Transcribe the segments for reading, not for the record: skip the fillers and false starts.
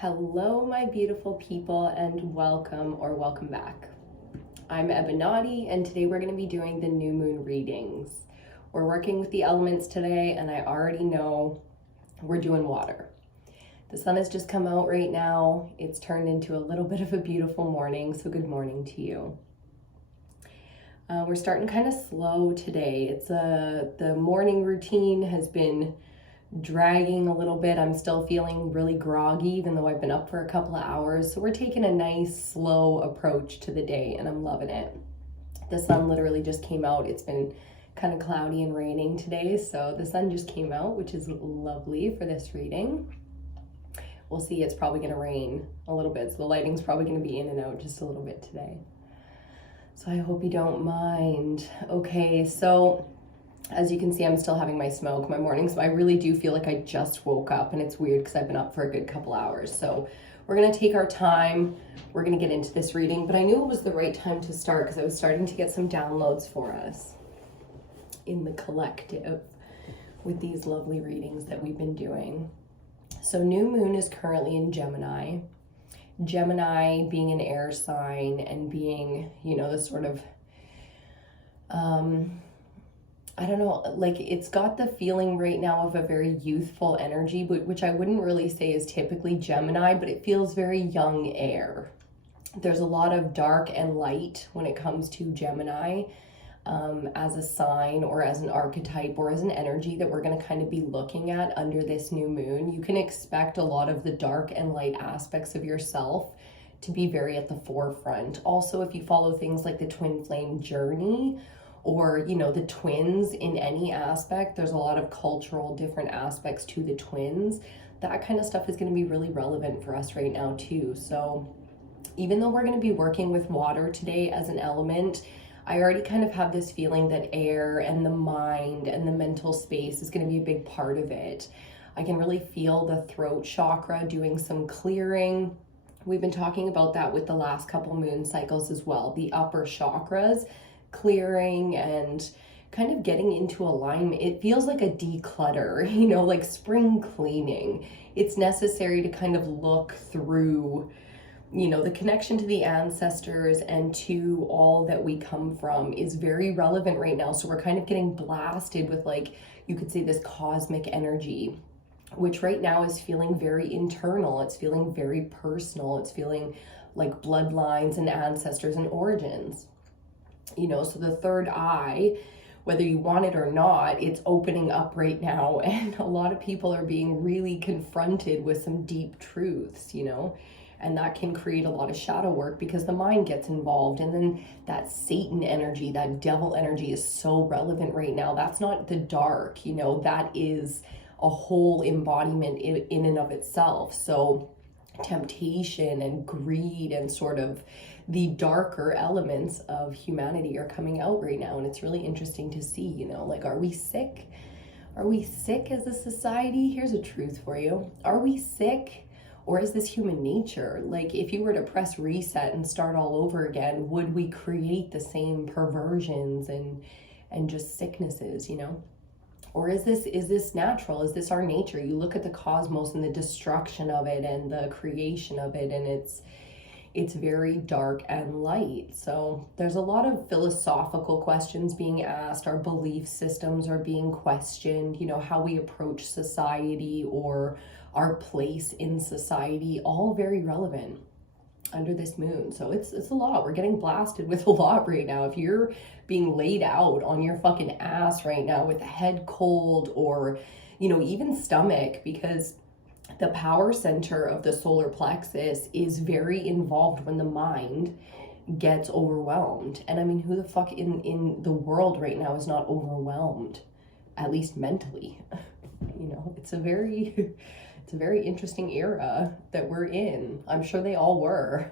Hello, my beautiful people, and welcome or welcome back. I'm EBINOTTI, and today we're going to be doing the new moon readings. We're working with the elements today, and I already know we're doing water. The sun has just come out right now. It's turned into a little bit of a beautiful morning, so good morning to you. We're starting kind of slow today. The morning routine has been dragging a little bit. I'm still feeling really groggy even though I've been up for a couple of hours. So we're taking a nice slow approach to the day and I'm loving it. The sun literally just came out. It's been kind of cloudy and raining today. So the sun just came out, which is lovely for this reading. We'll see, it's probably going to rain a little bit. So the lighting's probably going to be in and out just a little bit today. So I hope you don't mind. Okay, so as you can see, I'm still having my smoke, my mornings. I really do feel like I just woke up, and it's weird because I've been up for a good couple hours. So we're going to take our time. We're going to get into this reading, but I knew it was the right time to start because I was starting to get some downloads for us in the collective with these lovely readings that we've been doing. So new moon is currently in Gemini. Gemini being an air sign and being, the sort of, I don't know, like it's got the feeling right now of a very youthful energy, but which I wouldn't really say is typically Gemini, but it feels very young air. There's a lot of dark and light when it comes to Gemini as a sign or as an archetype or as an energy that we're going to kind of be looking at under this new moon. You can expect a lot of the dark and light aspects of yourself to be very at the forefront. Also, if you follow things like the twin flame journey, or the twins in any aspect, there's a lot of cultural different aspects to the twins. That kind of stuff is going to be really relevant for us right now too. So even though we're going to be working with water today as an element, I already kind of have this feeling that air and the mind and the mental space is going to be a big part of it. I can really feel the throat chakra doing some clearing. We've been talking about that with the last couple moon cycles as well. The upper chakras clearing and kind of getting into alignment. It feels like a declutter, like spring cleaning. It's necessary to kind of look through, the connection to the ancestors and to all that we come from is very relevant right now. So we're kind of getting blasted with, like, you could say, this cosmic energy, which right now is feeling very internal. It's feeling very personal. It's feeling like bloodlines and ancestors and origins. So the third eye, whether you want it or not, it's opening up right now. And a lot of people are being really confronted with some deep truths, and that can create a lot of shadow work because the mind gets involved. And then that Satan energy, that devil energy is so relevant right now. That's not the dark, that is a whole embodiment in and of itself. So temptation and greed and sort of the darker elements of humanity are coming out right now, and it's really interesting to see, like, are we sick? Are we sick as a society? Here's a truth for you. Are we sick, or is this human nature? Like, if you were to press reset and start all over again, would we create the same perversions and just sicknesses, Or is this natural? Is this our nature? You look at the cosmos and the destruction of it and the creation of it, and it's very dark and light. So there's a lot of philosophical questions being asked. Our belief systems are being questioned, how we approach society or our place in society, all very relevant under this moon. So it's a lot. We're getting blasted with a lot right now. If you're being laid out on your fucking ass right now with a head cold or, even stomach, because the power center of the solar plexus is very involved when the mind gets overwhelmed. And I mean, who the fuck in the world right now is not overwhelmed, at least mentally? It's a very interesting era that we're in. I'm sure they all were.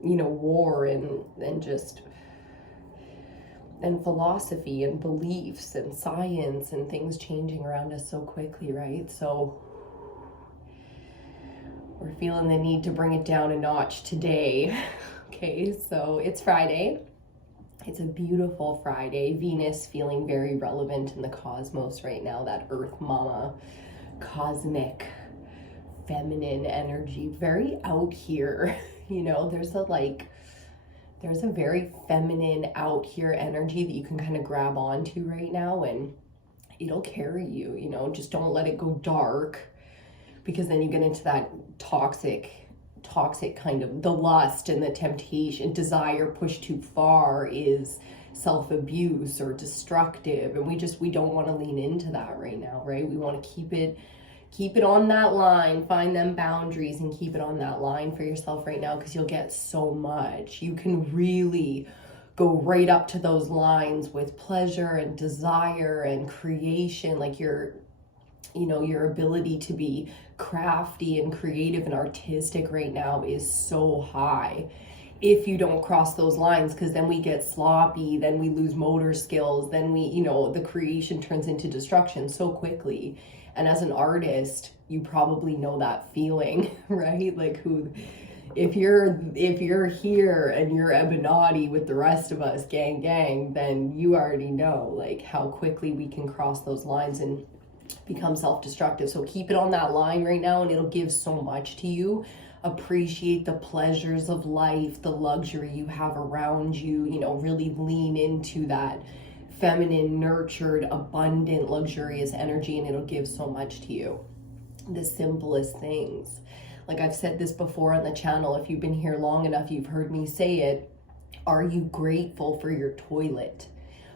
War and just and philosophy and beliefs and science and things changing around us so quickly, right? So we're feeling the need to bring it down a notch today. Okay, so it's Friday. It's a beautiful Friday. Venus feeling very relevant in the cosmos right now, that Earth Mama cosmic feminine energy, very out here. You know, there's a very feminine out here energy that you can kind of grab onto right now, and it'll carry you, you know. Just don't let it go dark, because then you get into that toxic kind of, the lust and the temptation, desire pushed too far is self-abuse or destructive, and we don't want to lean into that right now, right? We want to keep it on that line, find them boundaries and keep it on that line for yourself right now, because you'll get so much. You can really go right up to those lines with pleasure and desire and creation, like your ability to be crafty and creative and artistic right now is so high. If you don't cross those lines, because then we get sloppy, then we lose motor skills, then the creation turns into destruction so quickly. And as an artist, you probably know that feeling, right? Like, if you're here and you're EBINOTTI with the rest of us, gang, then you already know like how quickly we can cross those lines and become self-destructive. So keep it on that line right now, and it'll give so much to you. Appreciate the pleasures of life, the luxury you have around you, really lean into that feminine, nurtured, abundant, luxurious energy, and it'll give so much to you. The simplest things. Like I've said this before on the channel, if you've been here long enough, you've heard me say it. Are you grateful for your toilet?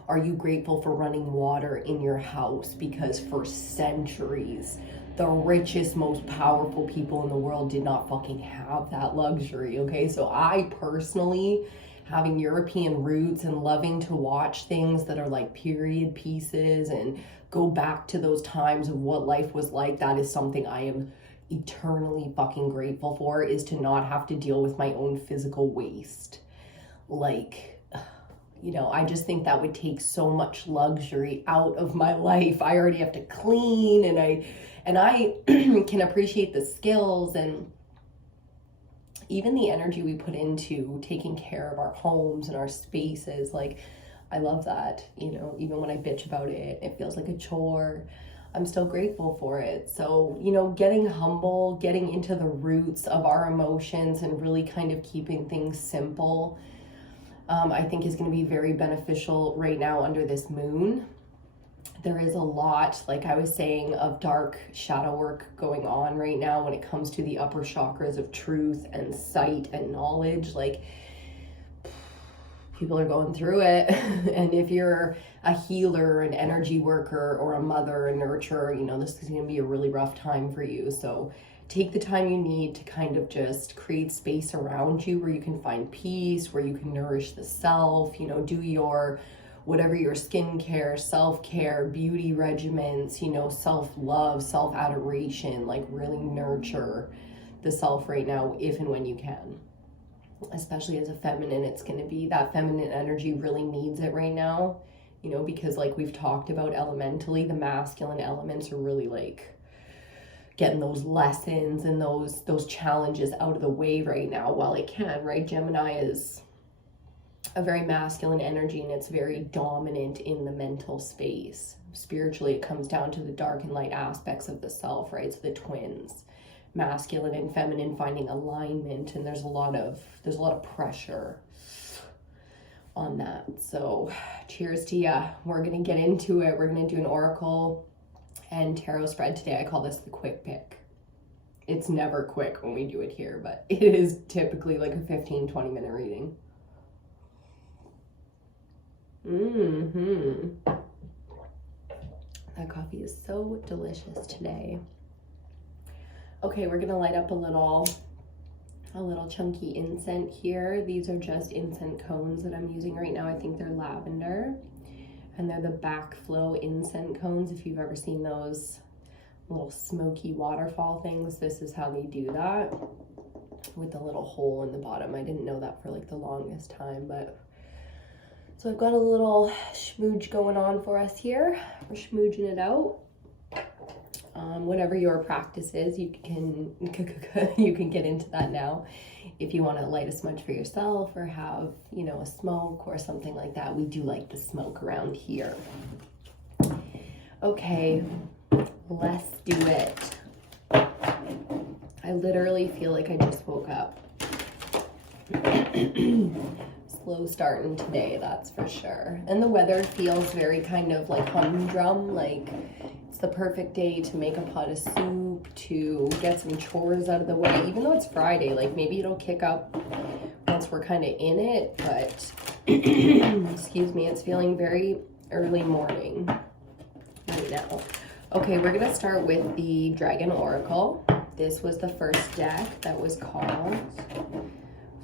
Are you grateful for running water in your house? Because for centuries, the richest, most powerful people in the world did not fucking have that luxury, okay? So I personally, having European roots and loving to watch things that are like period pieces and go back to those times of what life was like, that is something I am eternally fucking grateful for, is to not have to deal with my own physical waste. Like, I just think that would take so much luxury out of my life. I already have to clean, and I can appreciate the skills and even the energy we put into taking care of our homes and our spaces. Like, I love that, even when I bitch about it, it feels like a chore. I'm still grateful for it. So, getting humble, getting into the roots of our emotions and really kind of keeping things simple, I think is going to be very beneficial right now under this moon. There is a lot, like I was saying, of dark shadow work going on right now when it comes to the upper chakras of truth and sight and knowledge. Like, people are going through it. And if you're a healer, an energy worker, or a mother, a nurturer, this is going to be a really rough time for you. So take the time you need to kind of just create space around you where you can find peace, where you can nourish the self, do your whatever your skincare, self-care, beauty regimens, self-love, self-adoration, like really nurture the self right now if and when you can. Especially as a feminine, it's going to be, that feminine energy really needs it right now, because like we've talked about elementally, the masculine elements are really like getting those lessons and those challenges out of the way right now while it can, right? Gemini is a very masculine energy, and it's very dominant in the mental space. Spiritually, it comes down to the dark and light aspects of the self, right? So the twins, masculine and feminine, finding alignment, and there's a lot of pressure on that. So cheers to ya. We're gonna get into it. We're gonna do an oracle and tarot spread today. I call this the quick pick. It's never quick when we do it here, but it is typically like a 15-20 minute reading. That coffee is so delicious today. Okay, we're gonna light up a little chunky incense here. These are just incense cones that I'm using right now. I think they're lavender, and they're the backflow incense cones. If you've ever seen those little smoky waterfall things, this is how they do that, with a little hole in the bottom. I didn't know that for like the longest time, but so I've got a little schmooge going on for us here. We're schmooging it out. Whatever your practice is, you can get into that now. If you want to light a smudge for yourself or have, a smoke or something like that. We do like the smoke around here. Okay, let's do it. I literally feel like I just woke up. Slow starting today, that's for sure. And the weather feels very kind of like humdrum, like it's the perfect day to make a pot of soup, to get some chores out of the way, even though it's Friday. Like maybe it'll kick up once we're kind of in it, but excuse me, it's feeling very early morning right now. Okay, we're gonna start with the Dragon Oracle. This was the first deck that was called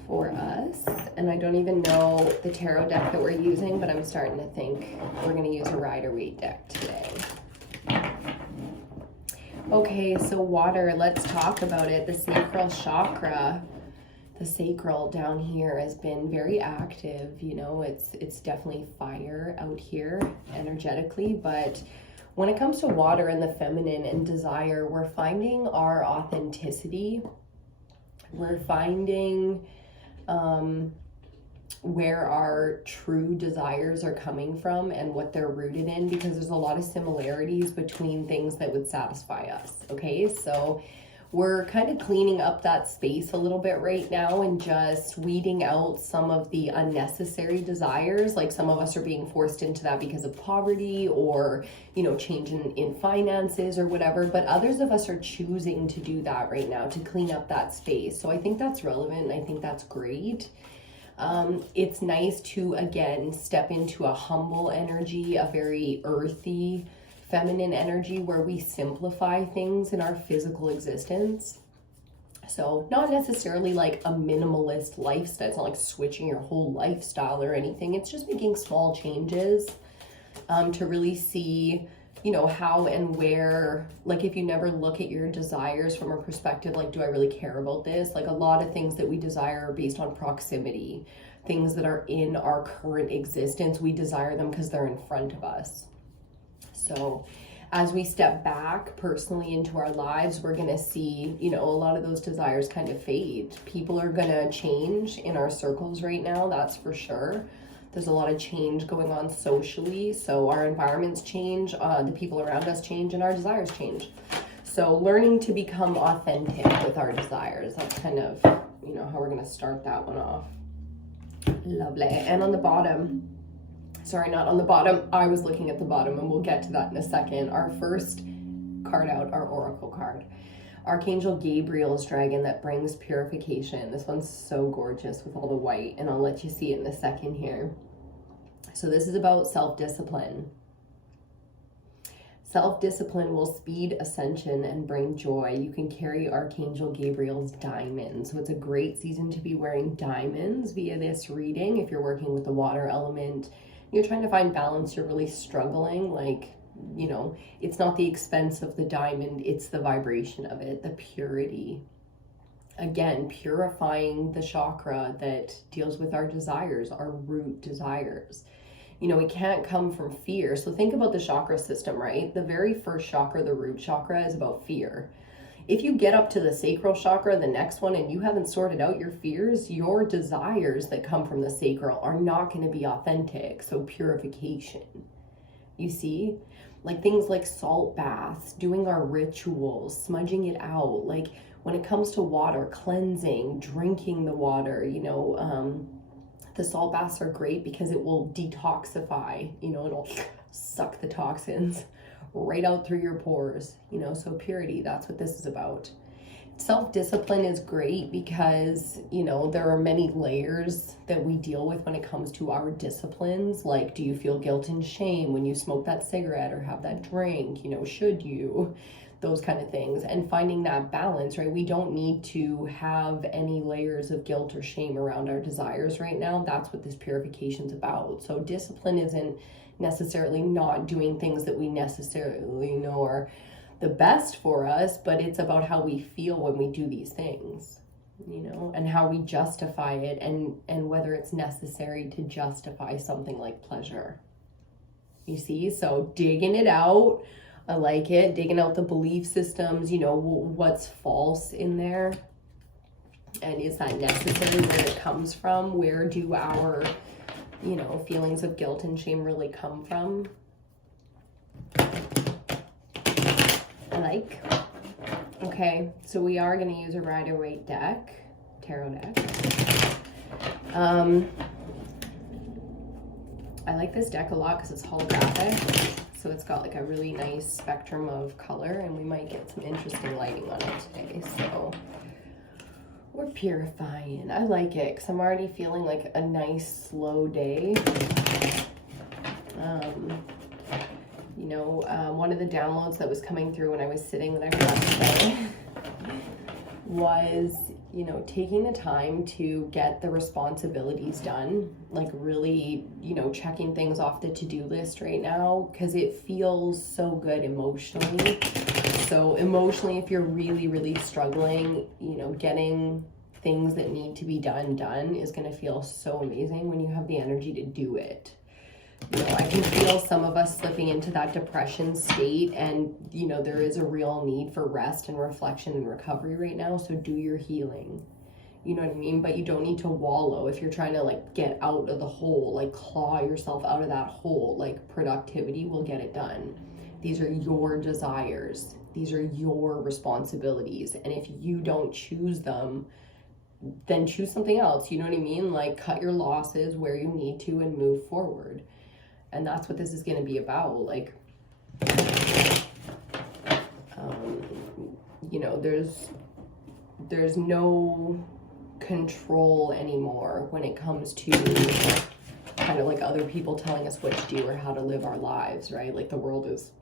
for us, and I don't even know the tarot deck that we're using, but I'm starting to think we're going to use a Rider-Waite deck today. Okay, so water, let's talk about it. The sacral chakra, the sacral down here has been very active. You know, it's definitely fire out here energetically, but when it comes to water and the feminine and desire, we're finding our authenticity. We're finding where our true desires are coming from and what they're rooted in, because there's a lot of similarities between things that would satisfy us. Okay, so we're kind of cleaning up that space a little bit right now and just weeding out some of the unnecessary desires. Like some of us are being forced into that because of poverty or, you know, change in finances or whatever, but others of us are choosing to do that right now to clean up that space. So I think that's relevant and I think that's great. It's nice to, again, step into a humble energy, a very earthy, feminine energy where we simplify things in our physical existence. So not necessarily like a minimalist lifestyle. It's not like switching your whole lifestyle or anything. It's just making small changes to really see, you know, how and where, like if you never look at your desires from a perspective, like, do I really care about this? Like a lot of things that we desire are based on proximity, things that are in our current existence. We desire them because they're in front of us. So as we step back personally into our lives, we're going to see, you know, a lot of those desires kind of fade. People are going to change in our circles right now, that's for sure. There's a lot of change going on socially. So our environments change, the people around us change, and our desires change. So learning to become authentic with our desires, that's kind of, you know, how we're going to start that one off. Lovely. And on the bottom, sorry, not on the bottom, I was looking at the bottom, and we'll get to that in a second. Our first card out, our oracle card, Archangel Gabriel's dragon that brings purification. This one's so gorgeous with all the white, and I'll let you see it in a second here. So this is about self-discipline. Self-discipline will speed ascension and bring joy. You can carry Archangel Gabriel's diamonds. So it's a great season to be wearing diamonds via this reading. If you're working with the water element, you're trying to find balance, you're really struggling, like, you know, it's not the expense of the diamond, it's the vibration of it, the purity. Again, purifying the chakra that deals with our desires, our root desires. You know, it can't come from fear. So think about the chakra system, right? The very first chakra, the root chakra, is about fear. If you get up to the sacral chakra, the next one, and you haven't sorted out your fears, your desires that come from the sacral are not going to be authentic. So purification, you see? Like things like salt baths, doing our rituals, smudging it out. Like when it comes to water, cleansing, drinking the water, you know, the salt baths are great because it will detoxify, you know, it'll suck the toxins right out through your pores, you know, so purity, that's what this is about. Self-discipline is great because, you know, there are many layers that we deal with when it comes to our disciplines. Like, do you feel guilt and shame when you smoke that cigarette or have that drink? You know, should you? Those kind of things. And finding that balance, right? We don't need to have any layers of guilt or shame around our desires right now. That's what this purification is about. So discipline isn't necessarily not doing things that we necessarily know are the best for us, but it's about how we feel when we do these things, you know, and how we justify it, and whether it's necessary to justify something like pleasure. You see, so digging it out, I like it, digging out the belief systems, you know, what's false in there, and is that necessary, where it comes from, where do our, you know, feelings of guilt and shame really come from. I like. Okay, so we are going to use a Rider-Waite deck, tarot deck. I like this deck a lot because it's holographic, so it's got like a really nice spectrum of color, and we might get some interesting lighting on it today. So we're purifying. I like it because I'm already feeling like a nice slow day. You know, one of the downloads that was coming through when I was sitting that I forgot to say was, you know, taking the time to get the responsibilities done, like really, you know, checking things off the to-do list right now, because it feels so good emotionally. So emotionally, if you're really, really struggling, you know, getting things that need to be done is going to feel so amazing when you have the energy to do it. You know, I can feel some of us slipping into that depression state, and, you know, there is a real need for rest and reflection and recovery right now. So do your healing, you know what I mean? But you don't need to wallow. If you're trying to like get out of the hole, like claw yourself out of that hole, like productivity will get it done. These are your desires. These are your responsibilities. And if you don't choose them, then choose something else. You know what I mean? Like cut your losses where you need to and move forward. And that's what this is going to be about. Like, you know, there's no control anymore when it comes to kind of like other people telling us what to do or how to live our lives, right? Like the world is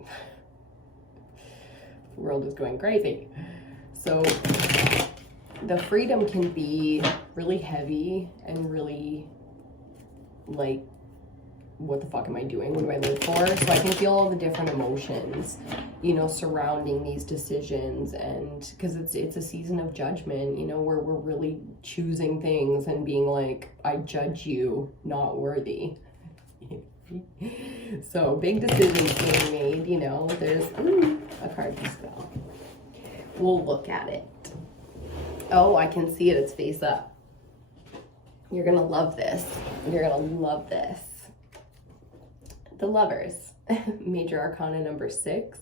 going crazy. So the freedom can be really heavy and really like, what the fuck am I doing? What do I live for? So I can feel all the different emotions, you know, surrounding these decisions. And because it's a season of judgment, you know, where we're really choosing things and being like, I judge you, not worthy. So big decisions being made, you know. There's a card to spell. We'll look at it. Oh, I can see it. It's face up. You're gonna love this. You're gonna love this. The Lovers, Major Arcana number 6,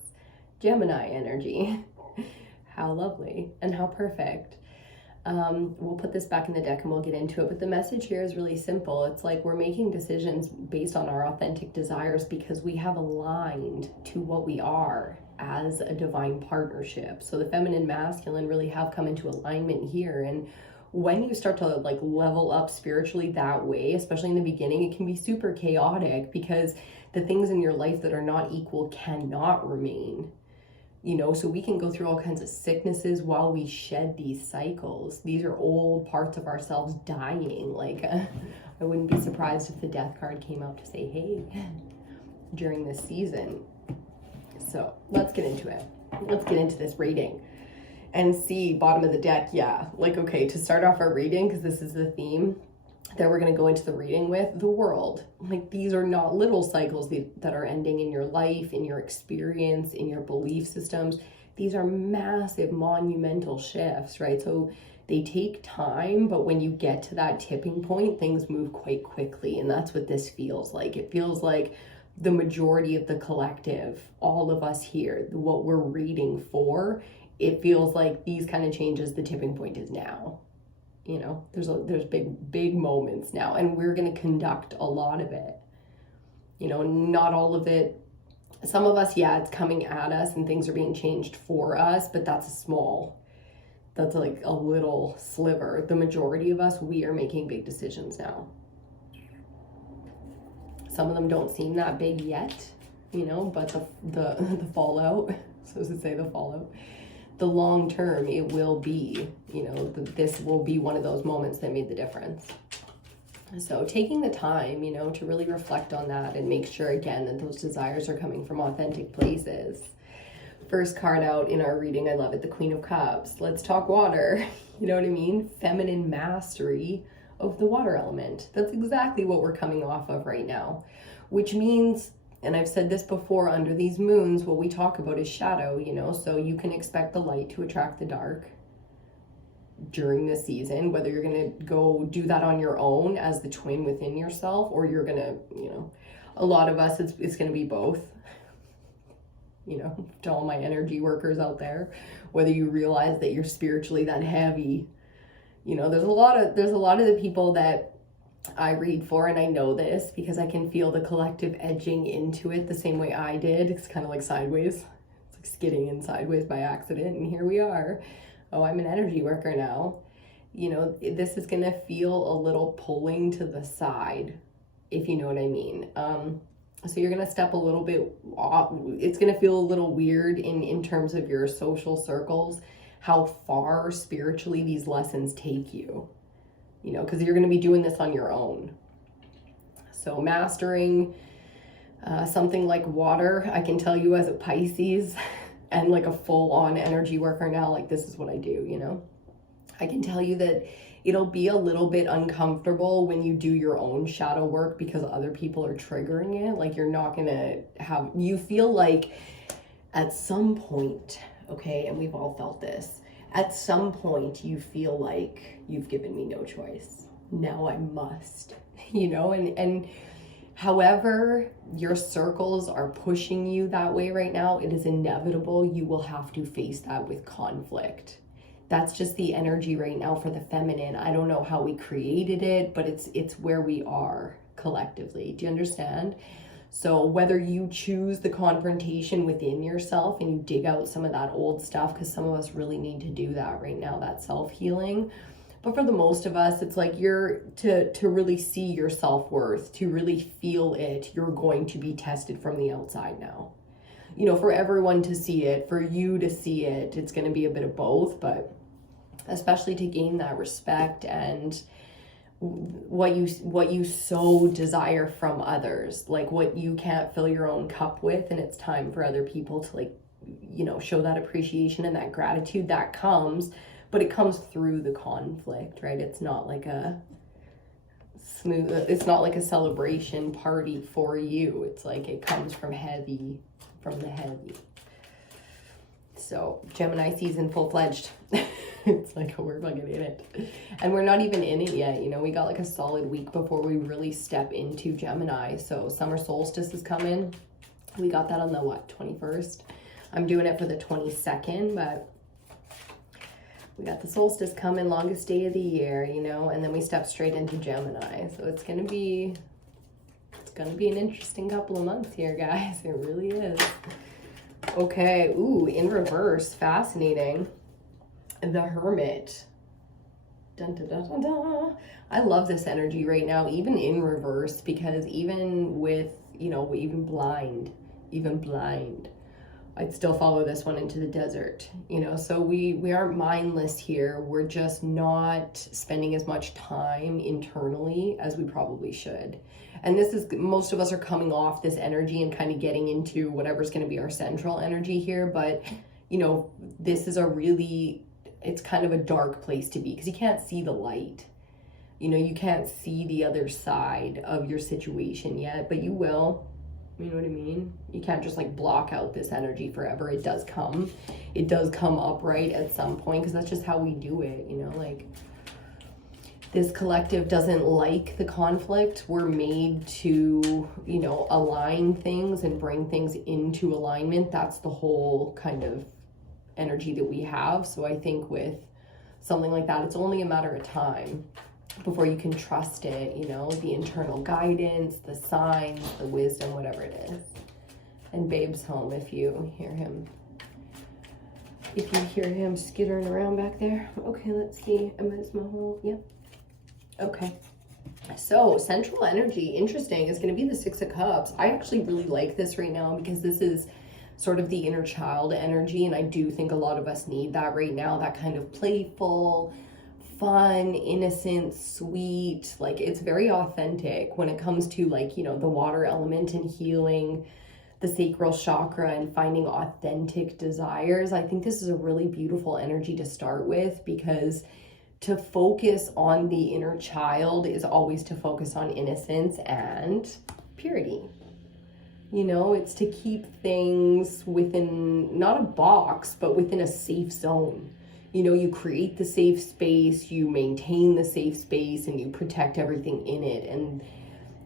Gemini energy. How lovely and how perfect. We'll put this back in the deck and we'll get into it. But the message here is really simple. It's like we're making decisions based on our authentic desires because we have aligned to what we are as a divine partnership. So the feminine, masculine really have come into alignment here. And when you start to like level up spiritually that way, especially in the beginning, it can be super chaotic because the things in your life that are not equal cannot remain, you know. So we can go through all kinds of sicknesses while we shed these cycles. These are old parts of ourselves dying. Like I wouldn't be surprised if the death card came out to say, hey, during this season. So let's get into it. Let's get into this reading and see bottom of the deck. Yeah, like, okay, to start off our reading, because this is the theme that we're going to go into the reading with, the world. Like, these are not little cycles that are ending in your life, in your experience, in your belief systems. These are massive, monumental shifts, right? So they take time, but when you get to that tipping point, things move quite quickly. And that's what this feels like. It feels like the majority of the collective, all of us here, what we're reading for, it feels like these kind of changes, the tipping point is now. You know, there's big moments now, and we're going to conduct a lot of it. You know, not all of it. Some of us, yeah, it's coming at us and things are being changed for us, but that's like a little sliver. The majority of us, we are making big decisions now. Some of them don't seem that big yet, you know, but the fallout, so to say, the fallout, the long term, it will be, you know, this will be one of those moments that made the difference. So taking the time, you know, to really reflect on that and make sure, again, that those desires are coming from authentic places. First card out in our reading, I love it, the Queen of Cups. Let's talk water. You know what I mean? Feminine mastery of the water element. That's exactly what we're coming off of right now, which means, and I've said this before, under these moons, what we talk about is shadow, you know, so you can expect the light to attract the dark during this season, whether you're going to go do that on your own as the twin within yourself, or you're going to, you know, a lot of us, it's going to be both. to all my energy workers out there, whether you realize that you're spiritually that heavy. There's a lot of the people that I read for, and I know this because I can feel the collective edging into it the same way I did. It's kind of like sideways. It's like skidding in sideways by accident, and here we are. Oh, I'm an energy worker now. This is going to feel a little pulling to the side, if you know what I mean. So you're going to step a little bit off. It's going to feel a little weird in terms of your social circles, how far spiritually these lessons take you, because you're going to be doing this on your own. So mastering something like water, I can tell you as a Pisces and like a full-on energy worker now, like this is what I do, I can tell you that it'll be a little bit uncomfortable when you do your own shadow work because other people are triggering it. Like you're not gonna you feel like at some point, okay, and we've all felt this, at some point you feel like you've given me no choice. Now I must, and however your circles are pushing you that way right now, it is inevitable you will have to face that with conflict. That's just the energy right now for the feminine. I don't know how we created it, but it's where we are collectively. Do you understand? So whether you choose the confrontation within yourself and you dig out some of that old stuff, because some of us really need to do that right now, that self-healing. But for the most of us, it's like you're to really see your self-worth, to really feel it, you're going to be tested from the outside now. For everyone to see it, for you to see it, it's going to be a bit of both, but especially to gain that respect and what you so desire from others, like what you can't fill your own cup with, and it's time for other people to show that appreciation and that gratitude that comes, but it comes through the conflict, right? It's not like a celebration party for you. It's like it comes from the heavy. So Gemini season full-fledged. It's like we're fucking in it. And we're not even in it yet. We got like a solid week before we really step into Gemini. So summer solstice is coming. We got that on the 21st. I'm doing it for the 22nd, but we got the solstice coming, longest day of the year, and then we step straight into Gemini. So it's gonna be an interesting couple of months here, guys. It really is. Okay, ooh, in reverse, fascinating. The Hermit. Dun, dun, dun, dun, dun. I love this energy right now, even in reverse, because even with, even blind, I'd still follow this one into the desert, so we aren't mindless here. We're just not spending as much time internally as we probably should. And most of us are coming off this energy and kind of getting into whatever's going to be our central energy here. But, this is it's kind of a dark place to be because you can't see the light. You can't see the other side of your situation yet, but you will. You know what I mean? You can't just block out this energy forever. It does come upright at some point because that's just how we do it, this collective doesn't like the conflict. We're made to, align things and bring things into alignment. That's the whole kind of energy that we have. So I think with something like that, it's only a matter of time before you can trust it, the internal guidance, the signs, the wisdom, whatever it is. And Babe's home if you hear him. Skittering around back there. Okay, let's see. Is my whole, yep. Okay. So central energy, interesting, is going to be the Six of Cups. I actually really like this right now because this is sort of the inner child energy. And I do think a lot of us need that right now, that kind of playful, fun, innocent, sweet, it's very authentic when it comes to the water element and healing the sacral chakra and finding authentic desires. I think this is a really beautiful energy to start with because to focus on the inner child is always to focus on innocence and purity. It's to keep things within, not a box, but within a safe zone. You create the safe space, you maintain the safe space, and you protect everything in it. And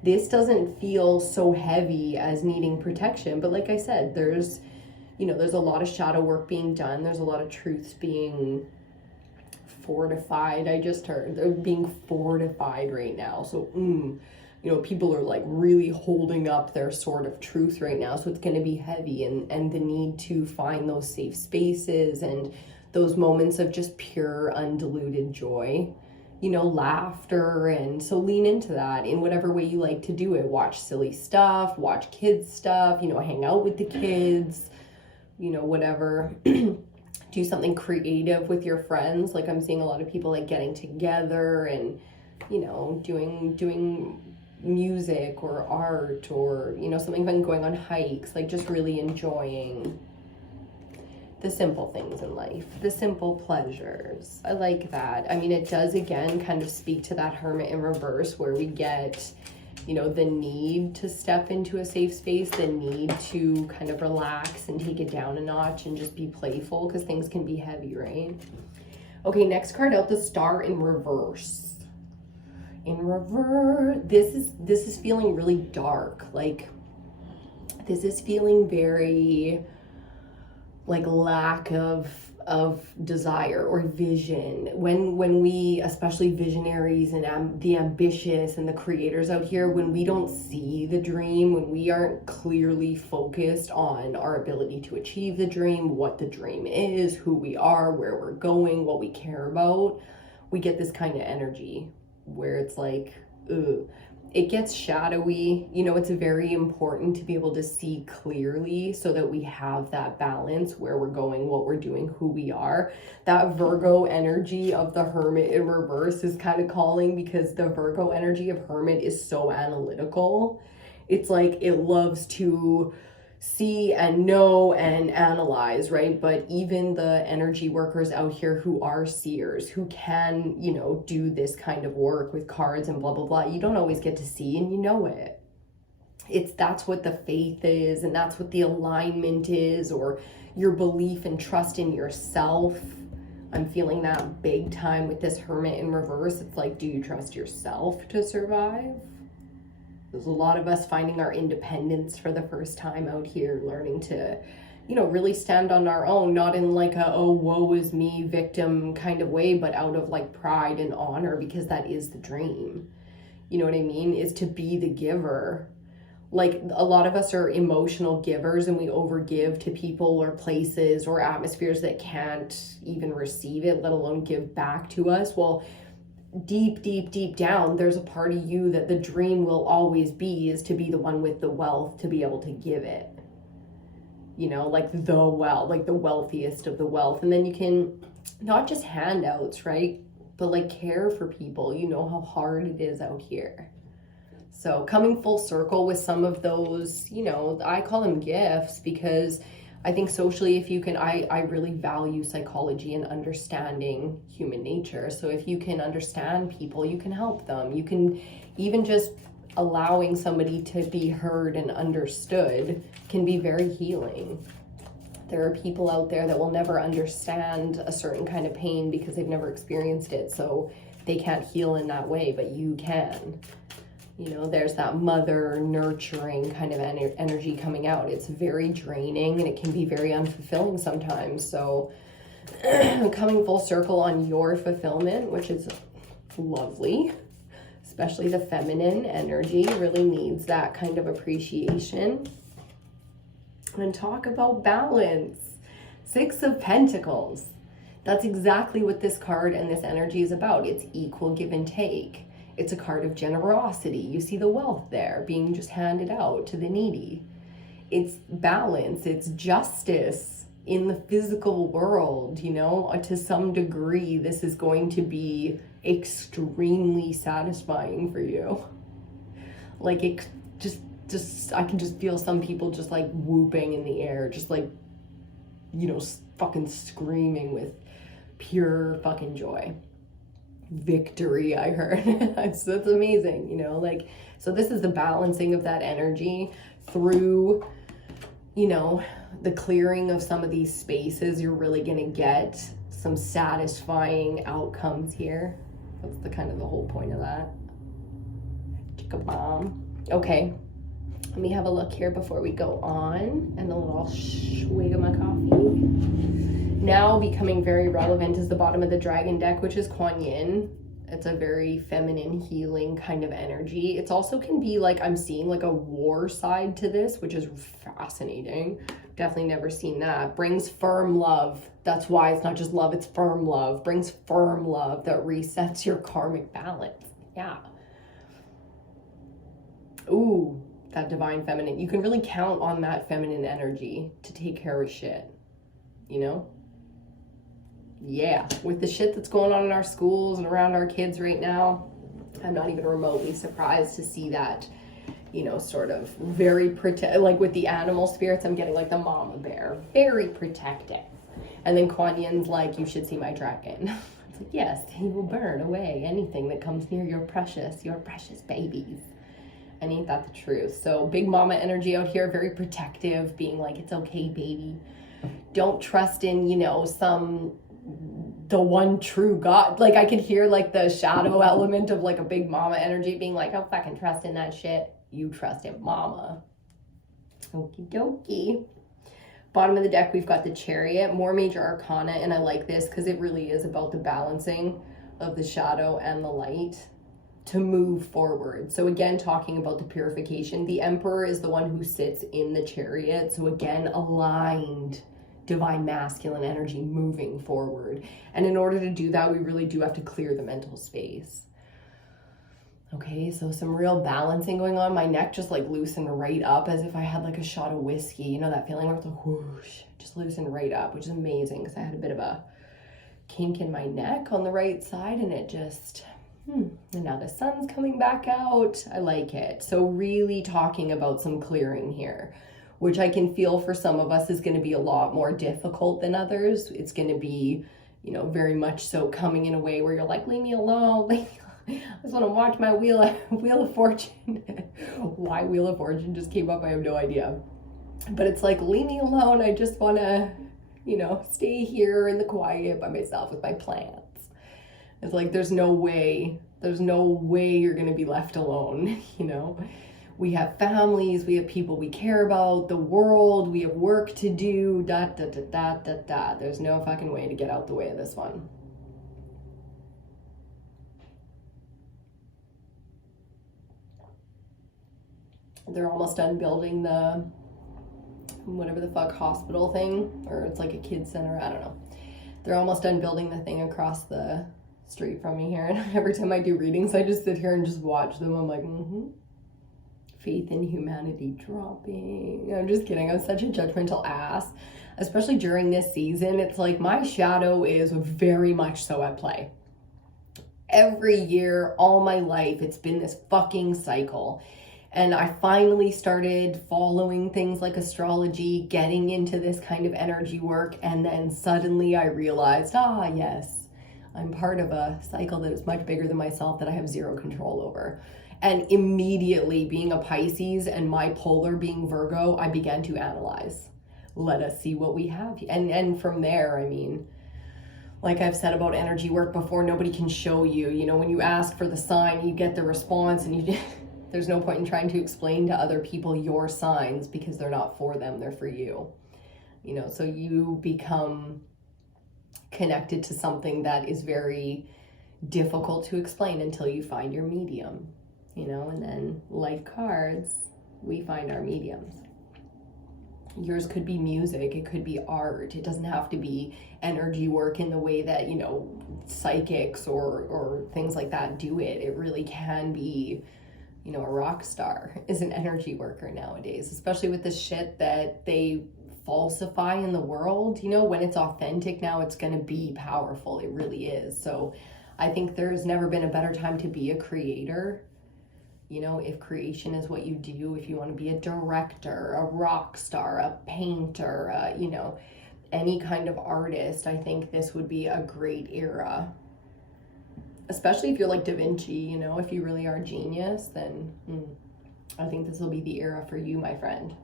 this doesn't feel so heavy as needing protection. But like I said, there's, you know, there's a lot of shadow work being done. There's a lot of truths being fortified. I just heard they're being fortified right now. So, you know, people are like really holding up their sort of truth right now. So it's going to be heavy, and the need to find those safe spaces and those moments of just pure undiluted joy, you know, laughter. And so lean into that in whatever way you like to do it. Watch silly stuff, watch kids stuff, you know, hang out with the kids, you know, whatever. Do something creative with your friends. Like, I'm seeing a lot of people like getting together and, you know, doing music or art, or, you know, something fun, going on hikes, like just really enjoying the simple things in life, the simple pleasures. I like that. I mean, it does again kind of speak to that Hermit in reverse, where we get, you know, the need to step into a safe space, the need to kind of relax and take it down a notch and just be playful, because things can be heavy, right? Okay, next card out, the Star in reverse. In reverse, this is feeling really dark. Like, this is feeling very like lack of desire or vision. When we, especially visionaries and the ambitious and the creators out here, when we don't see the dream, when we aren't clearly focused on our ability to achieve the dream, what the dream is, who we are, where we're going, what we care about, we get this kind of energy where it's like, ugh. It gets shadowy. You know, it's very important to be able to see clearly so that we have that balance, where we're going, what we're doing, who we are. That Virgo energy of the Hermit in reverse is kind of calling, because the Virgo energy of Hermit is so analytical. It's like it loves to see and know and analyze, right? But even the energy workers out here who are seers, who can, you know, do this kind of work with cards and blah, blah, blah, you don't always get to see, and you know it. That's what the faith is, and that's what the alignment is, or your belief and trust in yourself. I'm feeling that big time with this Hermit in reverse. It's like, do you trust yourself to survive? There's a lot of us finding our independence for the first time out here, learning to, you know, really stand on our own, not in like a, oh, woe is me, victim kind of way, but out of like pride and honor, because that is the dream. You know what I mean? Is to be the giver. Like, a lot of us are emotional givers, and we overgive to people or places or atmospheres that can't even receive it, let alone give back to us. Well, deep down, there's a part of you that the dream will always be, is to be the one with the wealth, to be able to give it, you know, like the wealth, like the wealthiest of the wealth. And then you can not just handouts, right, but like care for people. You know how hard it is out here. So coming full circle with some of those, you know, I call them gifts, because I think socially, if you can, I really value psychology and understanding human nature. So if you can understand people, you can help them. You can even just allowing somebody to be heard and understood can be very healing. There are people out there that will never understand a certain kind of pain because they've never experienced it. So they can't heal in that way, but you can. You know, there's that mother nurturing kind of energy coming out. It's very draining, and it can be very unfulfilling sometimes. So coming full circle on your fulfillment, which is lovely, especially the feminine energy really needs that kind of appreciation. And talk about balance. 6 of Pentacles. That's exactly what this card and this energy is about. It's equal give and take. It's a card of generosity. You see the wealth there being just handed out to the needy. It's balance. It's justice in the physical world, you know, to some degree. This is going to be extremely satisfying for you. Like, it just I can just feel some people just like whooping in the air, just like, you know, fucking screaming with pure fucking joy. Victory, I heard. That's amazing, you know, like, so this is the balancing of that energy through, you know, the clearing of some of these spaces. You're really gonna get some satisfying outcomes here. That's the kind of the whole point of that. Chicka bomb. Okay, Let me have a look here before we go on, and a little swig of my coffee. Now becoming very relevant is the bottom of the dragon deck, which is Kuan Yin. It's a very feminine, healing kind of energy. It's also can be like, I'm seeing like a war side to this, which is fascinating. Definitely never seen that. Brings firm love. That's why it's not just love, it's firm love. Brings firm love that resets your karmic balance. Yeah. Ooh, that divine feminine. You can really count on that feminine energy to take care of shit, you know? Yeah, with the shit that's going on in our schools and around our kids right now, I'm not even remotely surprised to see that, you know, sort of very like with the animal spirits, I'm getting like the mama bear, very protective. And then Kuan Yin's like, you should see my dragon. It's like, yes, he will burn away anything that comes near your precious babies. And ain't that the truth? So big mama energy out here, very protective, being like, it's okay, baby. Don't trust in, you know, the one true God. Like I could hear like the shadow element of like a big mama energy being like, don't fucking trust in that shit. You trust in mama. Okie dokie. Bottom of the deck, we've got the Chariot, more major arcana. And I like this because it really is about the balancing of the shadow and the light to move forward. So again, talking about the purification, the Emperor is the one who sits in the Chariot. So again, aligned divine masculine energy moving forward. And in order to do that, we really do have to clear the mental space. Okay, so some real balancing going on. My neck just like loosened right up as if I had like a shot of whiskey. You know that feeling where it's like whoosh, just loosened right up, which is amazing because I had a bit of a kink in my neck on the right side and it just, and now the sun's coming back out. I like it. So really talking about some clearing here, which I can feel for some of us is going to be a lot more difficult than others. It's going to be, you know, very much so coming in a way where you're like, leave me alone. I just want to watch my Wheel of Fortune. Why Wheel of Fortune just came up, I have no idea. But it's like, leave me alone. I just want to, you know, stay here in the quiet by myself with my plants. It's like, there's no way you're going to be left alone, you know? We have families, we have people we care about, the world, we have work to do, There's no fucking way to get out the way of this one. They're almost done building the whatever the fuck hospital thing, or it's like a kid center, I don't know. They're almost done building the thing across the street from me here, and every time I do readings, I just sit here and just watch them. I'm like, faith in humanity dropping. I'm just kidding. I'm such a judgmental ass, especially during this season. It's like my shadow is very much so at play. Every year, all my life, it's been this fucking cycle. And I finally started following things like astrology, getting into this kind of energy work. And then suddenly I realized, yes, I'm part of a cycle that is much bigger than myself that I have zero control over. And immediately, being a Pisces and my polar being Virgo, I began to analyze. Let us see what we have. And from there, I mean, like I've said about energy work before, nobody can show you. You know, when you ask for the sign, you get the response, and there's no point in trying to explain to other people your signs because they're not for them, they're for you. You know, so you become connected to something that is very difficult to explain until you find your medium. You know, and then like cards, we find our mediums. Yours could be music, it could be art. It doesn't have to be energy work in the way that, you know, psychics or things like that do it. It really can be, you know, a rock star is an energy worker nowadays, especially with the shit that they falsify in the world. You know, when it's authentic now, it's going to be powerful. It really is. So I think there's never been a better time to be a creator. You know, if creation is what you do, if you want to be a director, a rock star, a painter, you know, any kind of artist, I think this would be a great era. Especially if you're like Da Vinci, you know, if you really are a genius, then I think this will be the era for you, my friend.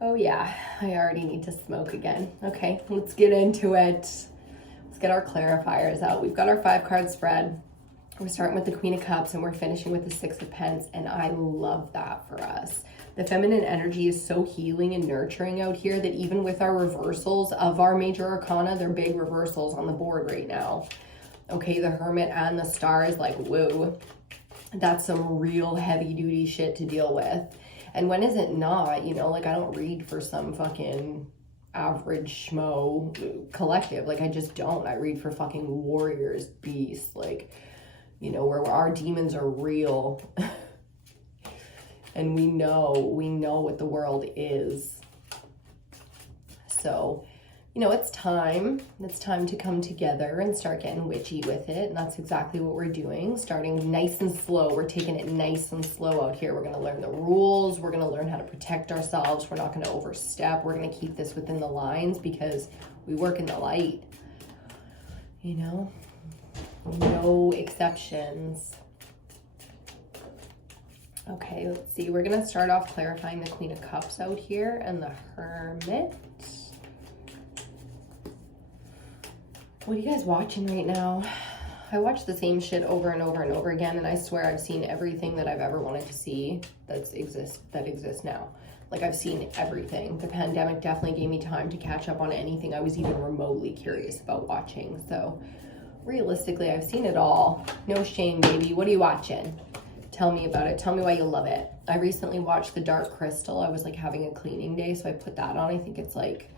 Oh yeah, I already need to smoke again. Okay, let's get into it. get our clarifiers out. We've got our 5-card spread. We're starting with the Queen of Cups and we're finishing with the 6 of Pence, and I love that for us. The feminine energy is so healing and nurturing out here that even with our reversals of our major arcana, they're big reversals on the board right now. Okay, the Hermit and the Star is like, whoa, that's some real heavy duty shit to deal with. And when is it not? You know, like, I don't read for some fucking average schmo collective. Like, I just don't. I read for fucking warriors, beasts, like, you know, where our demons are real. And we know what the world is. So, you know, it's time to come together and start getting witchy with it. And that's exactly what we're doing. Starting nice and slow. We're taking it nice and slow out here. We're going to learn the rules. We're going to learn how to protect ourselves. We're not going to overstep. We're going to keep this within the lines because we work in the light. You know, no exceptions. Okay, let's see. We're going to start off clarifying the Queen of Cups out here and the Hermit. What are you guys watching right now? I watch the same shit over and over and over again, and I swear I've seen everything that I've ever wanted to see that exists now. Like, I've seen everything. The pandemic definitely gave me time to catch up on anything I was even remotely curious about watching. So, realistically, I've seen it all. No shame, baby. What are you watching? Tell me about it. Tell me why you love it. I recently watched The Dark Crystal. I was like having a cleaning day, so I put that on. I think it's like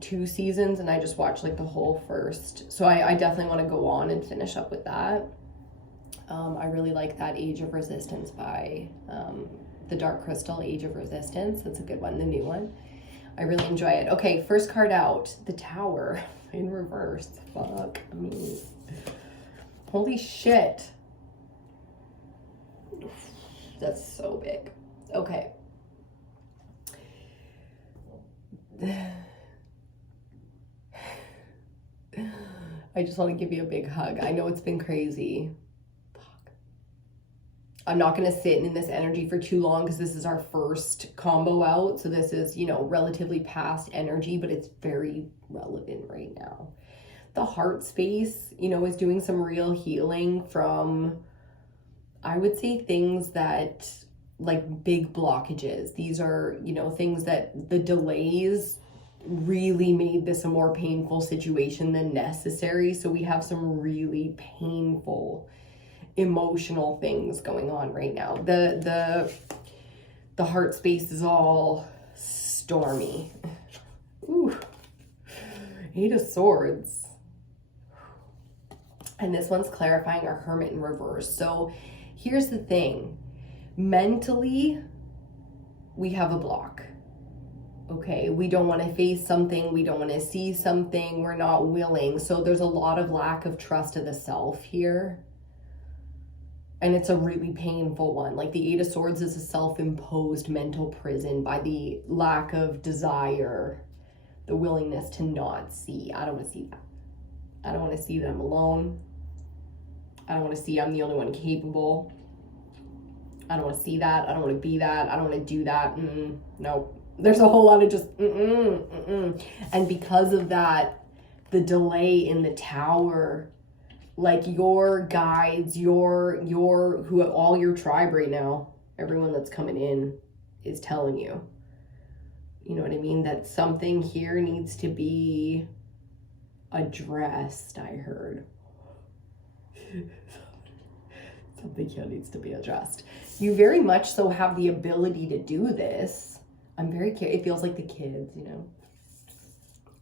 2 seasons, and I just watched like the whole first. So I definitely want to go on and finish up with that. I really like that, Age of Resistance by The Dark Crystal, Age of Resistance. That's a good one, the new one. I really enjoy it. Okay, first card out, the Tower in reverse. Fuck me. Holy shit. That's so big. Okay. I just want to give you a big hug. I know it's been crazy. Fuck. I'm not going to sit in this energy for too long because this is our first combo out. So this is, you know, relatively past energy, but it's very relevant right now. The heart space, you know, is doing some real healing from, I would say, things that, like, big blockages. These are, you know, things that the delays really made this a more painful situation than necessary. So we have some really painful emotional things going on right now. The heart space is all stormy. Ooh. 8 of Swords. And this one's clarifying our Hermit in reverse. So here's the thing. Mentally, we have a block. Okay, we don't want to face something. We don't want to see something. We're not willing. So there's a lot of lack of trust of the self here. And it's a really painful one. Like, the 8 of Swords is a self-imposed mental prison by the lack of desire, the willingness to not see. I don't want to see that. I don't want to see that I'm alone. I don't want to see I'm the only one capable. I don't want to see that. I don't want to be that. I don't want to do that. Nope. There's a whole lot of just And because of that, the delay in the Tower, like, your guides, all your tribe right now, everyone that's coming in is telling you, you know what I mean? That something here needs to be addressed, I heard. Something here needs to be addressed. You very much so have the ability to do this. I'm very curious. It feels like the kids, you know.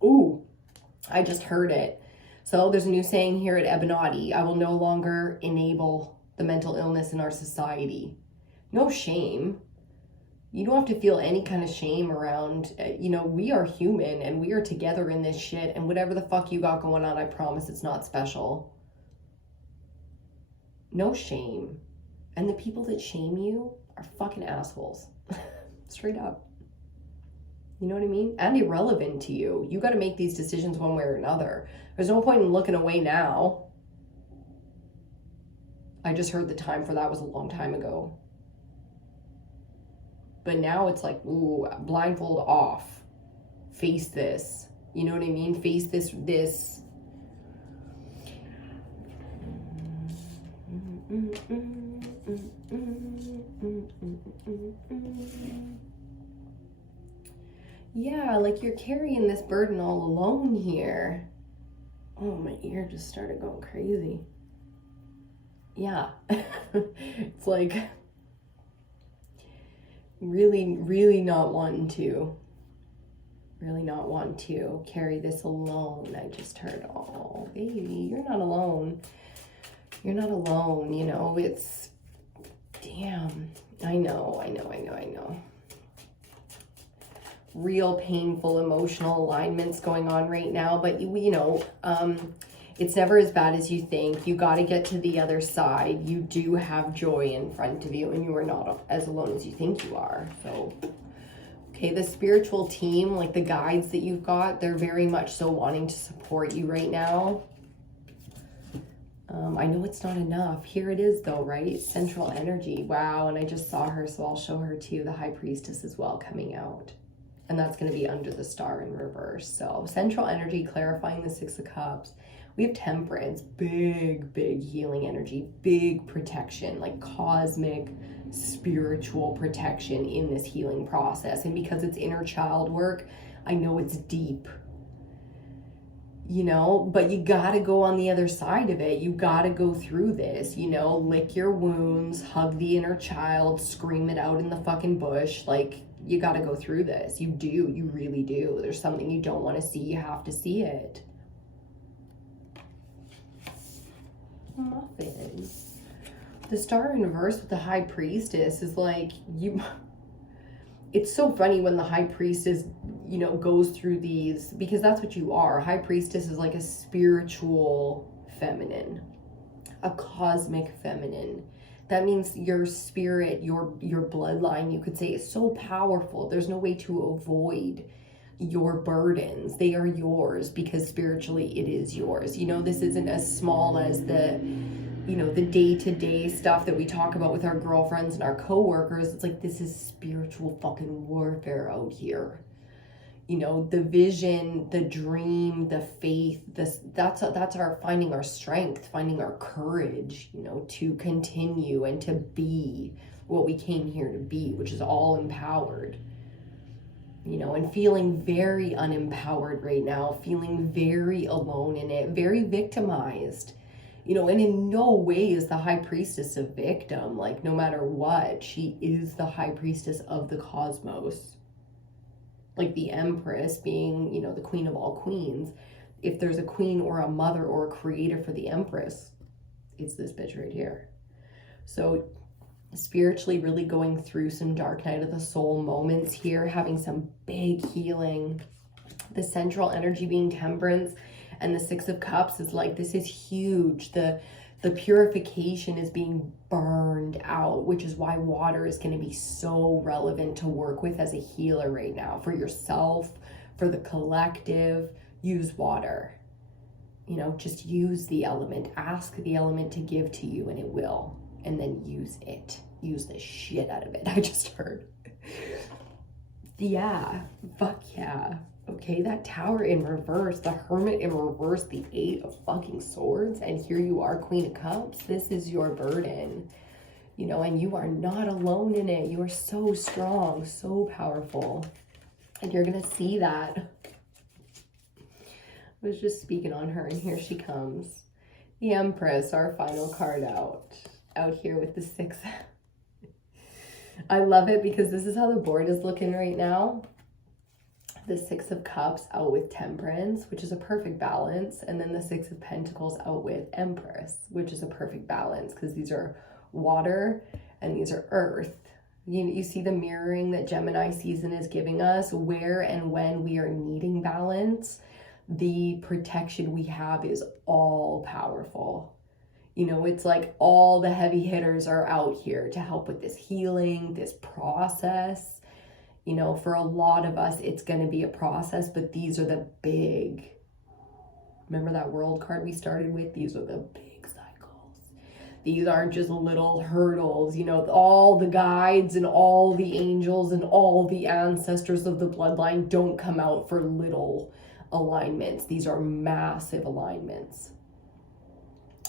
Ooh, I just heard it. So there's a new saying here at EBINOTTI. I will no longer enable the mental illness in our society. No shame. You don't have to feel any kind of shame around, you know, we are human and we are together in this shit. And whatever the fuck you got going on, I promise it's not special. No shame. And the people that shame you are fucking assholes. Straight up. You know what I mean? And irrelevant to you. You got to make these decisions one way or another. There's no point in looking away now. I just heard the time for that was a long time ago. But now it's like, ooh, blindfold off. Face this. You know what I mean? Face this Yeah, like you're carrying this burden all alone here. Oh, my ear just started going crazy. Yeah. It's like really not wanting to carry this alone. I just heard, oh baby, you're not alone. You're not alone, you know. It's, damn, I know. Real painful emotional alignments going on right now, but you know, it's never as bad as you think. You got to get to the other side. You do have joy in front of you, and you are not as alone as you think you are. So, okay, the spiritual team, like the guides that you've got, they're very much so wanting to support you right now. I know it's not enough. Here it is though, right? Central energy. Wow, and I just saw her, so I'll show her too, the High Priestess as well coming out. And that's going to be under the star in reverse. So central energy, clarifying the Six of Cups. We have Temperance, big healing energy, big protection, like cosmic spiritual protection in this healing process. And because it's inner child work, I know it's deep, you know, but you got to go on the other side of it. You got to go through this, you know, lick your wounds, hug the inner child, scream it out in the fucking bush. Like, you got to go through this. You do. You really do. There's something you don't want to see. You have to see it. Muffin. The star in reverse with the High Priestess is like, you... It's so funny when the High Priestess, you know, goes through these, because that's what you are. High Priestess is like a spiritual feminine, a cosmic feminine. That means your spirit, your bloodline, you could say, is so powerful. There's no way to avoid your burdens. They are yours because spiritually it is yours. You know, this isn't as small as the, you know, the day-to-day stuff that we talk about with our girlfriends and our coworkers. It's like, this is spiritual fucking warfare out here. You know, the vision, the dream, the faith, that's our finding our strength, finding our courage, you know, to continue and to be what we came here to be, which is all empowered. You know, and feeling very unempowered right now, feeling very alone in it, very victimized. You know, and in no way is the High Priestess a victim. Like, no matter what, she is the High Priestess of the cosmos. Like the Empress being, you know, the queen of all queens. If there's a queen or a mother or a creator for the Empress, it's this bitch right here. So spiritually really going through some dark night of the soul moments here, having some big healing. The central energy being Temperance, and the Six of Cups is like, this is huge. The purification is being burned out, which is why water is going to be so relevant to work with as a healer right now. For yourself, for the collective, use water. You know, just use the element. Ask the element to give to you and it will. And then use it. Use the shit out of it. I just heard. Yeah. Fuck yeah. Okay, that Tower in reverse, the Hermit in reverse, the Eight of fucking Swords, and here you are, Queen of Cups. This is your burden, you know, and you are not alone in it. You are so strong, so powerful, and you're gonna see that. I was just speaking on her, and here she comes. The Empress, our final card out here with the Six. I love it because this is how the board is looking right now. The Six of Cups out with Temperance, which is a perfect balance. And then the Six of Pentacles out with Empress, which is a perfect balance because these are water and these are earth. You see the mirroring that Gemini season is giving us, where and when we are needing balance. The protection we have is all powerful. You know, it's like all the heavy hitters are out here to help with this healing, this process. You know, for a lot of us, it's going to be a process, but these are the big, remember that world card we started with? These are the big cycles. These aren't just little hurdles, you know, all the guides and all the angels and all the ancestors of the bloodline don't come out for little alignments. These are massive alignments.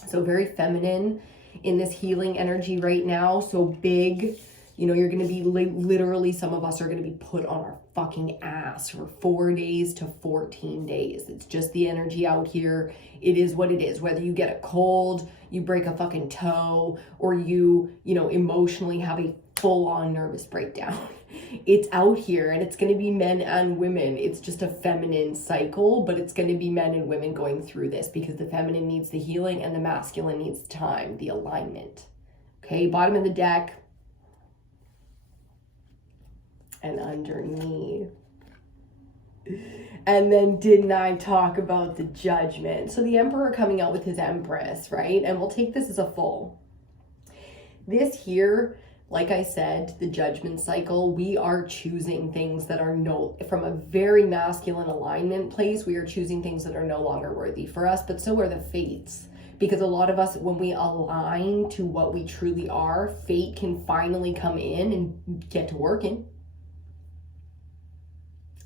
So very feminine in this healing energy right now. So big, you know, you're going to be literally, some of us are going to be put on our fucking ass for 4 days to 14 days. It's just the energy out here. It is what it is. Whether you get a cold, you break a fucking toe, or you know, emotionally have a full-on nervous breakdown. It's out here, and it's going to be men and women. It's just a feminine cycle, but it's going to be men and women going through this, because the feminine needs the healing and the masculine needs time, the alignment. Okay, bottom of the deck. And underneath. And then didn't I talk about the Judgment? So the Emperor coming out with his Empress, right? And we'll take this as a full. This here, like I said, the Judgment cycle, we are choosing things that are from a very masculine alignment place, we are choosing things that are no longer worthy for us, but so are the fates. Because a lot of us, when we align to what we truly are, fate can finally come in and get to working.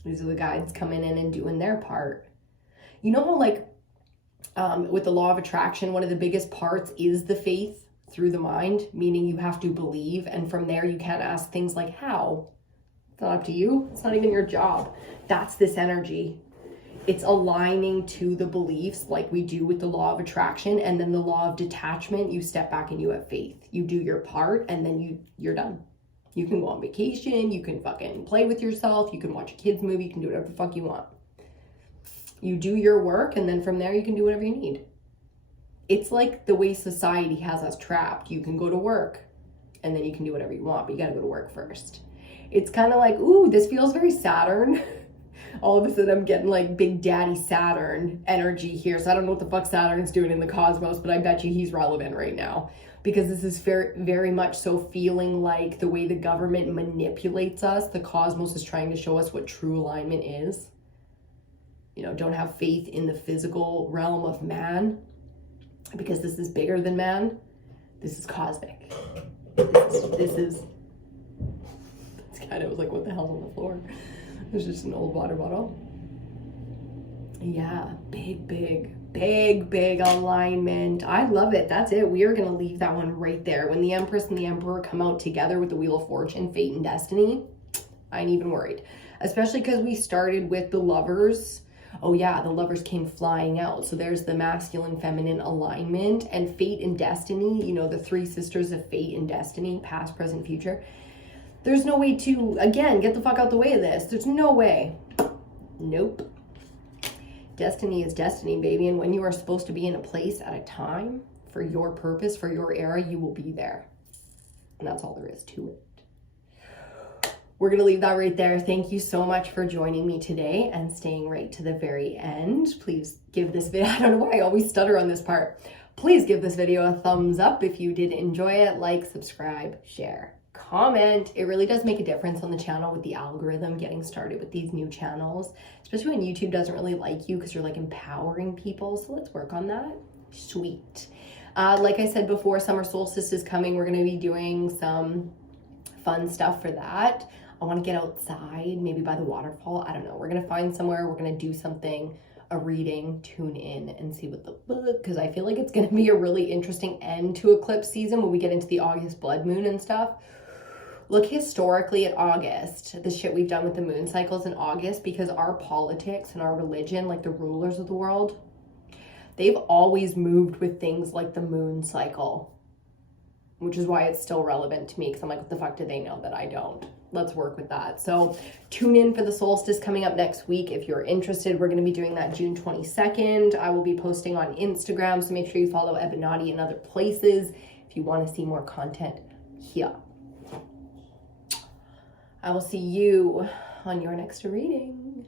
These are the guides coming in and doing their part. You know how, like, with the law of attraction, one of the biggest parts is the faith through the mind, meaning you have to believe, and from there you can't ask things like how. It's not up to you. It's not even your job. That's this energy. It's aligning to the beliefs like we do with the law of attraction, and then the law of detachment, you step back and you have faith. You do your part, and then you're done. You can go on vacation, you can fucking play with yourself, you can watch a kid's movie, you can do whatever the fuck you want. You do your work, and then from there you can do whatever you need. It's like the way society has us trapped. You can go to work, and then you can do whatever you want, but you gotta go to work first. It's kind of like, ooh, this feels very Saturn. All of a sudden I'm getting like Big Daddy Saturn energy here. So I don't know what the fuck Saturn's doing in the cosmos, but I bet you he's relevant right now. Because this is very, very much so feeling like the way the government manipulates us, the cosmos is trying to show us what true alignment is. You know, don't have faith in the physical realm of man, because this is bigger than man. This is cosmic. This is it's kind of like, what the hell's on the floor? There's just an old water bottle. Yeah, big alignment. I love it. That's it. We are going to leave that one right there. When the Empress and the Emperor come out together with the Wheel of Fortune, Fate and Destiny, I ain't even worried. Especially because we started with the Lovers. Oh yeah, the Lovers came flying out. So there's the masculine, feminine alignment, and Fate and Destiny, you know, the three sisters of Fate and Destiny, past, present, future. There's no way to, again, get the fuck out the way of this. There's no way. Nope. Destiny is destiny, baby. And when you are supposed to be in a place at a time for your purpose, for your era, you will be there. And that's all there is to it. We're going to leave that right there. Thank you so much for joining me today and staying right to the very end. Please give this video, I don't know why I always stutter on this part. Please give this video a thumbs up if you did enjoy it. Like, subscribe, share, comment. It really does make a difference on the channel with the algorithm getting started with these new channels, especially when YouTube doesn't really like you because you're like empowering people. So let's work on that. Sweet. Like I said before, summer solstice is coming. We're going to be doing some fun stuff for that. I want to get outside, maybe by the waterfall. I don't know. We're going to find somewhere. We're going to do something, a reading, tune in and see what the book, because I feel like it's going to be a really interesting end to eclipse season when we get into the August blood moon and stuff. Look historically at August, the shit we've done with the moon cycles in August, because our politics and our religion, like the rulers of the world, they've always moved with things like the moon cycle, which is why it's still relevant to me, because I'm like, what the fuck do they know that I don't? Let's work with that. So tune in for the solstice coming up next week. If you're interested, we're going to be doing that June 22nd. I will be posting on Instagram, so make sure you follow EBINOTTI in other places if you want to see more content here. I will see you on your next reading.